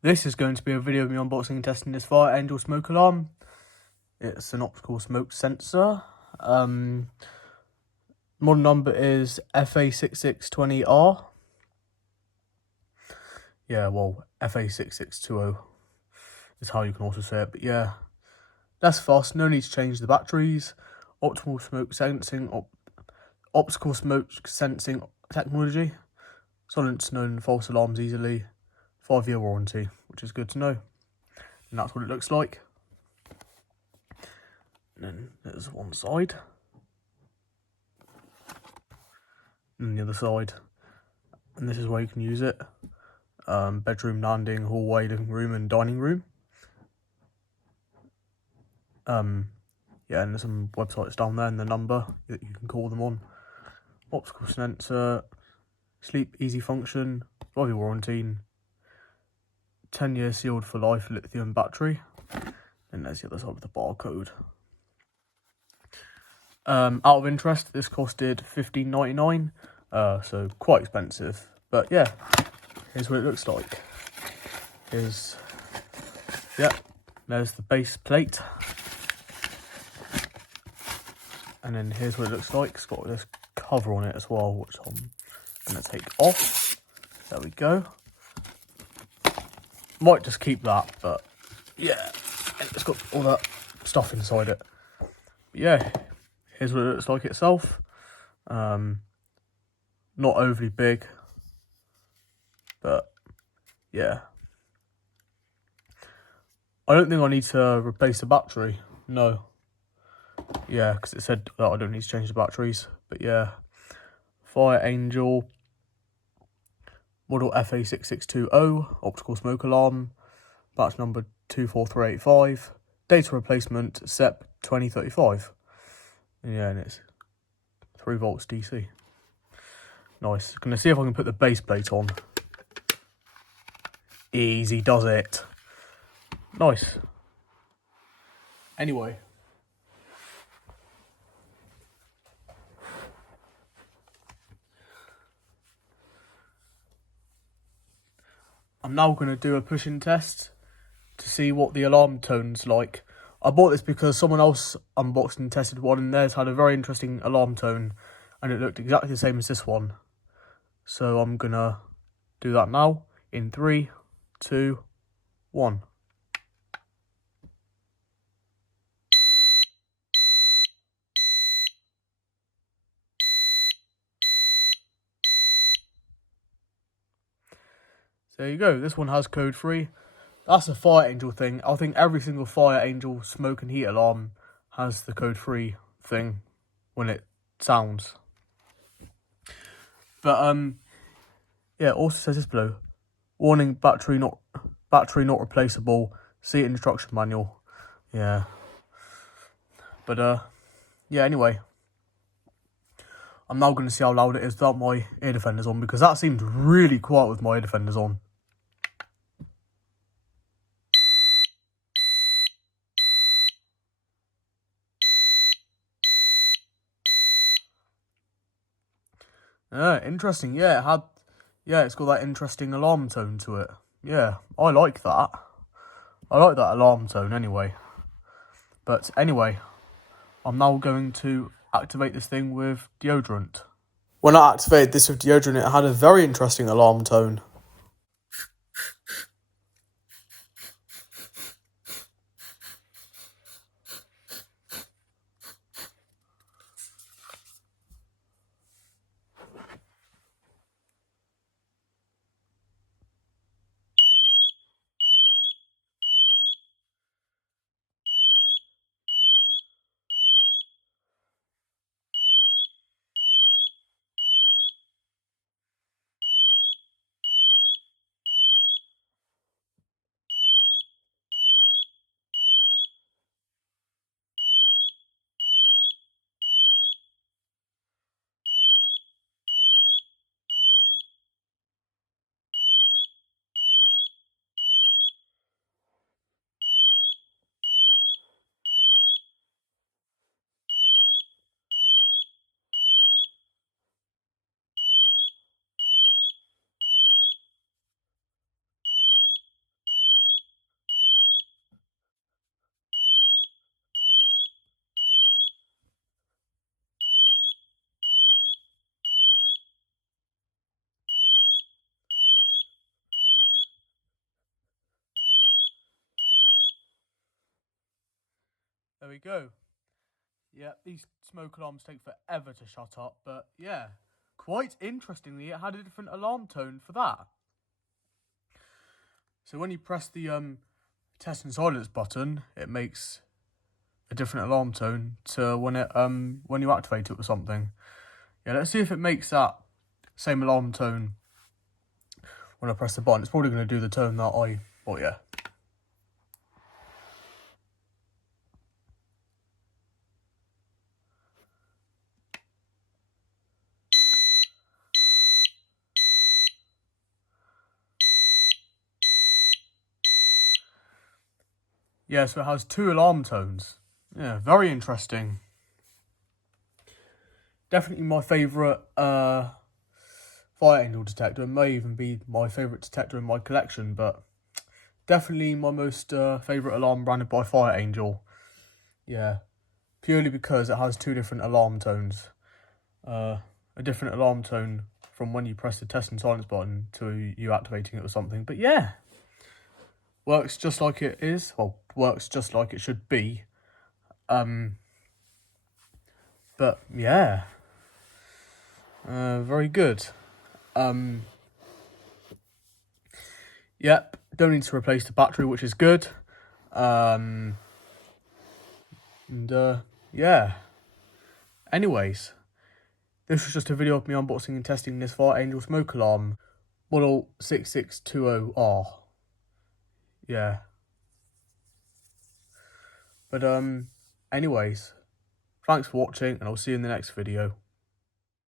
This is going to be a video of me unboxing and testing this FireAngel smoke alarm. It's an optical smoke sensor. Model number is FA6620R. Yeah, well, FA6620 is how you can also say it, but yeah. That's fast, no need to change the batteries. Optical smoke sensing, optical smoke sensing technology. Silence known false alarms easily. 5-year warranty, which is good to know. And that's what it looks like. And then there's one side. And the other side. And this is where you can use it. Bedroom, landing, hallway, living room, and dining room. Yeah, and there's some websites down there and the number that you can call them on. Optical sensor, sleep easy function, 5-year warranty, 10-year sealed for life lithium battery. And there's the other side of the barcode. Out of interest, this costed $15.99, so quite expensive. But yeah, here's what it looks like. There's the base plate. And then here's what it looks like. It's got this cover on it as well, which I'm going to take off. There we go. Might just keep that, but yeah, it's got all that stuff inside it. But yeah, here's what it looks like itself. Not overly big, but yeah. I don't think I need to replace the battery. No. Yeah, because it said that I don't need to change the batteries. But yeah, FireAngel model FA6620 optical smoke alarm, batch number 24385, data replacement SEP 2035. And yeah, and it's 3 volts DC. Nice. Gonna see if I can put the base plate on. Easy does it. Nice. Anyway. I'm now going to do a push-in test to see what the alarm tone's like. I bought this because someone else unboxed and tested one, and theirs had a very interesting alarm tone, and it looked exactly the same as this one. So I'm going to do that now in 3, 2, 1. There you go. This one has code 3. That's a FireAngel thing. I think every single FireAngel smoke and heat alarm has the code 3 thing when it sounds. But yeah, it also says this below. Warning, battery not replaceable. See instruction manual. Yeah. But yeah, anyway. I'm now going to see how loud it is without my ear defenders on, because that seemed really quiet with my ear defenders on. Yeah, interesting. Yeah, it's got that interesting alarm tone to it. Yeah, I like that. I like that alarm tone anyway. But anyway, I'm now going to activate this thing with deodorant. When I activated this with deodorant, it had a very interesting alarm tone. we go. Yeah, these smoke alarms take forever to shut up, but yeah. Quite interestingly, it had a different alarm tone for that. So when you press the test and silence button, it makes a different alarm tone to when you activate it or something. Yeah, let's see if it makes that same alarm tone when I press the button. It's probably going to do the tone that yeah. Yeah, so it has 2 alarm tones. Yeah, very interesting. Definitely my favourite FireAngel detector. It may even be my favourite detector in my collection, but definitely my most favourite alarm branded by FireAngel. Yeah, purely because it has 2 different alarm tones. A different alarm tone from when you press the test and silence button to you activating it or something. But yeah, works just like it is. Well, works just like it should be. But yeah, very good. Yep, don't need to replace the battery, which is good. Yeah. Anyways, this was just a video of me unboxing and testing this FireAngel smoke alarm, model 6620R. Yeah. But anyways, thanks for watching, and I'll see you in the next video.